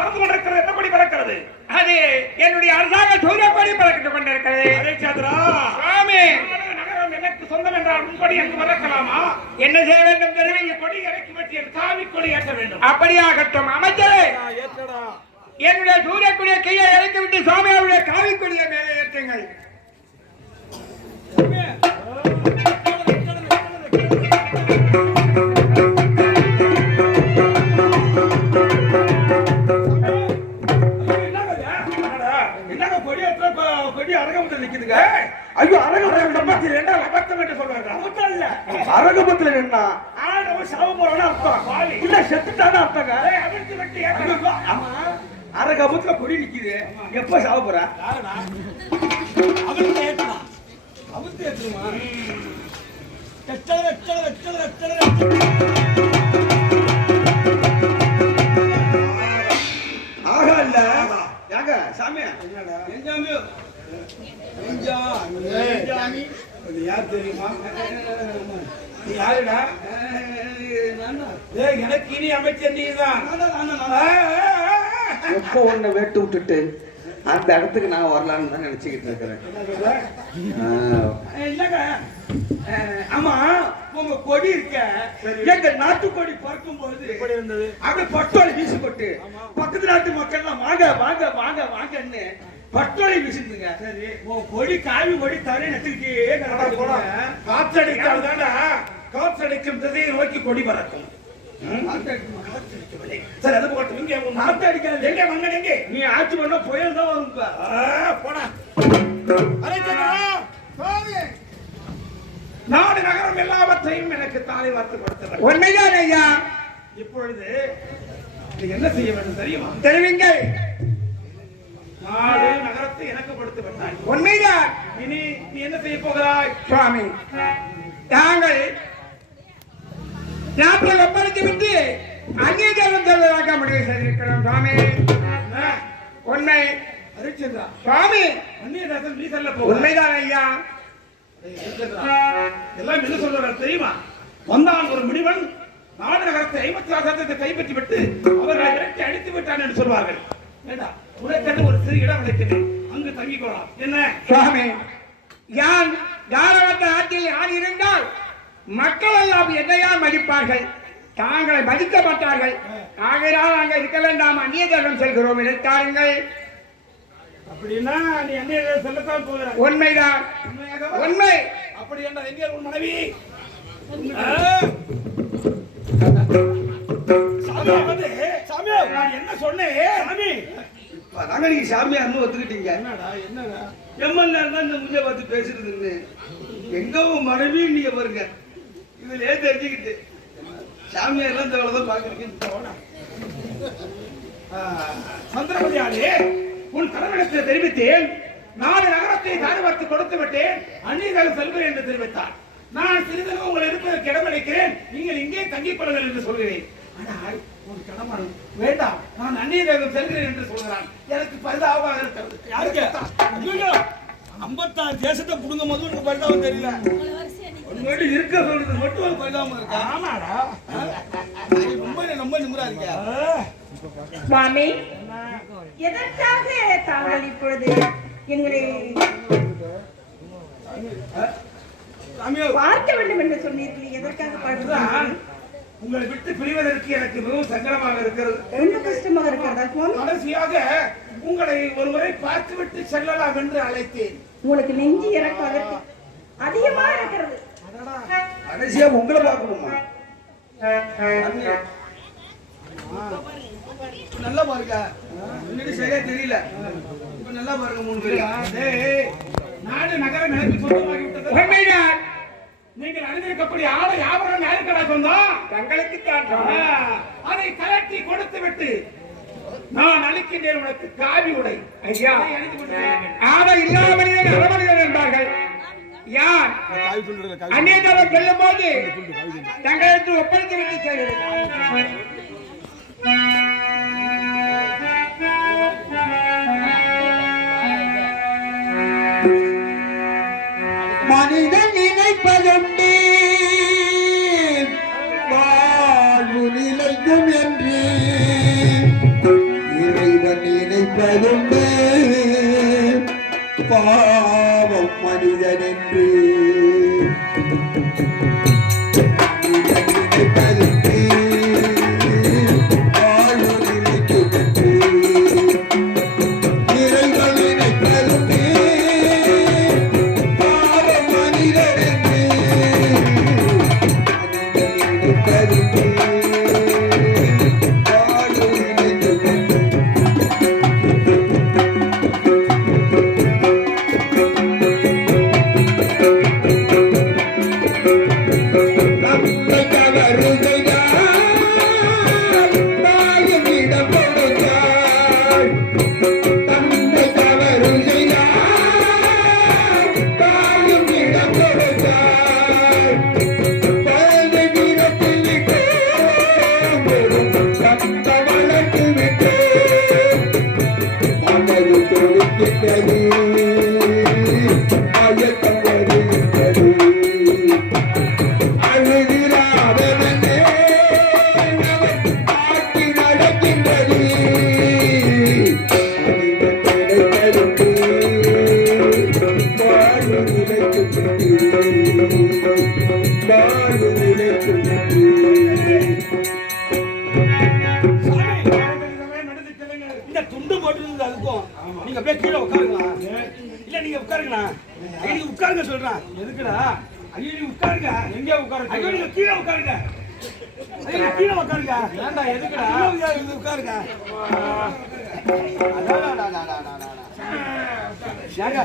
பறந்து கொண்டிருக்கிறது. என்ன கொடி பறக்கிறது? அது என்னுடைய அரசாங்க சூரிய கொடி பறக்கிட்டு கொண்டிருக்கிறது. அரைச்சாதுரா சுவாமி, நகரம் எனக்கு சொந்தம் என்றால் உன் கொடி எனக்கு பறக்கலாமா? என்ன செய்ய வேண்டும் தெரிவிங்க? கொடி இறக்கி வச்சு என் காவி கொடி ஏற்ற வேண்டும். அப்படியாகட்டும் அமைச்சரே. ஏற்றடா. என்னுடைய சூரிய கொடியை கீழே இறக்கி விட்டு சுவாமியாருடைய காவி கொடியை மேலே ஏற்றுங்கள். ஐயோ அரகபத்தில் என்ன அபத்தம் என்று சொல்றாங்க. அபத்தம் இல்ல, அரகபத்தில் என்ன ஆடவ சாவ போறான்னு அர்த்தம். இல்ல செத்துட்டான்னு அர்த்தங்க. அரகபத்துல கொடி நிக்குது. எப்ப சாவ போறா? அவருக்கு ஏத்தலாம். அவருக்கு ஏத்தணுமா? ஆகா இல்ல யாங்க சாமி என்னடா சாமி யார் தெரியுமா? நீ யாருடா? எனக்கு இனி அமைச்சர் நீதான். எப்போ ஒன்ன வேட்டு விட்டுட்டு அந்த இடத்துக்கு நான் வரலான்னு தான் நினைச்சுக்கிட்டு இருக்கிறேன். இல்லங்க, ஆமா உங்க கொடி இருக்க எங்க நாட்டு கொடி பறக்கும் போது அப்படி பட்டோலை வீசப்பட்டு பக்கத்து நாட்டு மக்கள் எல்லாம் வாங்க வாங்க வாங்க வாங்கன்னு பட்டோலை வீசுதுங்க. சரி, உன் கொடி காவி கொடி தரை நட்டுக்கிட்டே காற்றடிக்காதுதானா? காற்றடிக்கும் திசையை நோக்கி கொடி பறக்கும். சரி, அது போட்டு இங்க நாட்டு அடிக்காது. எங்க மங்கன் எங்க நீ ஆட்சி பண்ண புயல் தான் வரும். போனா நாடு நகரம் எல்லாவற்றையும் எனக்கு தாரை வார்த்து கொடுத்தது. உண்மைதான் ஐயா. இப்பொழுது என்ன செய்ய வேண்டும் தெரியுமா? தெரிவிங்க. நாடு நகரத்தை எனக்கு கொடுத்து விட்டாய். உண்மைதான். இனி நீ என்ன செய்ய போகிறாய்? சுவாமி, நாங்கள் நாட்டில் ஒப்படைத்து விட்டு அந்நிய தேவன் செல்வதாக முடிவு செய்திருக்கிறோம். சுவாமி, உண்மை. ஹரிச்சந்திரா, சுவாமி, அந்நிய தேசம் நீ செல்ல போக. உண்மைதான் ஐயா. எல்லாம் என்ன சொல்றாரு தெரியுமா? வந்தான் ஒரு முனிவன் நாடு நகரத்தை 56% கைப்பற்றி விட்டு அவர்களை விரட்டி அடித்து விட்டான் என்று சொல்வார்கள். வேண்டாம், உனக்கென்று ஒரு சிறு இடம் அளிக்கிறேன், அங்கு தங்கிக் கொள்ளலாம். என்ன சுவாமி, யான் தாராளத்த ஆட்சியில் யார் இருந்தால் மக்கள் எல்லாம் எதையா மதிப்பார்கள், தாங்களை மதிக்க மாட்டார்கள். ஆகையால் அங்கே இருக்க வேண்டாம், அந்நிய தேசம் செல்கிறோம். இடைத்தாருங்கள். அப்படின்னா நீ அந்நிய தேசம் செல்லத்தான் போகிறாய். உண்மைதான், உண்மை. அப்படி என்ன எங்கே உன் மனைவி? நான் என்ன சொன்னேன்? சாமி, அதாங்க நீங்க சாமியார்னு ஒத்துக்கிட்டீங்க. என்னடா என்னடா எம்எல்ஏ தான் இந்த முஞ்ச பார்த்து பேசுறதுன்னு எங்க உன் மனைவி நீங்க பாருங்க. இதுலயே தெரிஞ்சுக்கிட்டு சாமியார்லாம் இந்த தான் பாக்குறீங்க. சந்திரபதியாலே உன் கடமையை தெரிவித்தேன். நாடு நகரத்தை தாழ்வார்த்து கொடுத்து விட்டேன், அந்நியர்கள் செல்வேன் என்று தெரிவித்தார். நான் சிறிதளவு உங்கள் இருப்பதற்கு இடமளிக்கிறேன், நீங்கள் இங்கே தங்கிக் கொள்ளுங்கள் என்று சொல்கிறேன். ஆனால் உன் கணவன் வேண்டாம், நான் அந்நிய தேசம் செல்கிறேன் என்று சொல்கிறான். எனக்கு பரிதாபமாக இருக்கிறது. யாருக்கு 56 தேசத்தை புடுங்கும் போது உனக்கு பரிதாபம் தெரியல. உன்னோட இருக்க சொல்றது மட்டும் ஒரு பரிதாபம் இருக்கா? ஆமாடா, ரொம்ப நிம்மரா இருக்கியா? மாமி, எதற்காக தாங்கள் இப்பொழுது எங்களை பார்க்க வேண்டும் என்று சொன்னீர்கள்? எதற்காக பார்க்கிறான்? உங்களை விட்டு பிரிவதற்கு எனக்கு மிகவும் சங்கடமாக இருக்கிறது. ரொம்ப கஷ்டமாக இருக்கிறதா சுவாமி? கடைசியாக உங்களை ஒருமுறை பார்த்து விட்டு செல்லலாம் என்று அழைத்தேன். உங்களுக்கு நெஞ்சு இறக்கம் அதிகமா இருக்கிறது. கடைசியா உங்களை பார்க்கணுமா? நல்லா பாருங்க, முன்னாடி சரியா தெரியல, இப்ப நல்லா பாருங்க. 3 பேர் நாடு நகரம் எனக்கு சொந்தமாகி விட்டது. உண்மைதான். நீங்கள் அணிந்திருக்கக்கூடிய ஆடை ஆபரணம் யாருக்கடா சொந்தம்? தங்களுக்கு தான். அதை கலட்டி கொடுத்து விட்டு நான் அளிக்கின்றேன் உனக்கு காவி உடை. ஐயா, ஆடை இல்லாத மனிதன் அறமனிதன் என்பார்கள். யார் அந்நிய தேசம் செல்லும் போது தங்களுக்கு ஒப்படைத்து விட்டு செல்கிறேன். மனிதன் நினைப்பதுண்டு வாழ்வு நிலைக்கும் என்று பாவம் மனிதன் என்று இந்த துண்டு போட்டு அதுக்கும் நீங்க அப்படியே கீழே உட்காருங்களா இல்ல நீங்க உட்காருங்களா ஐயா நீங்க உட்காருங்க சொல்றேன் எதுக்குடா ஐயா நீங்க உட்காருங்க எங்க உட்காருங்க ஐயா நீங்க கீழே உட்காருங்க ஐயா கீழே உட்காருங்க ஏண்டா எதுக்குடா இது உட்காருங்க அடடா ஏங்க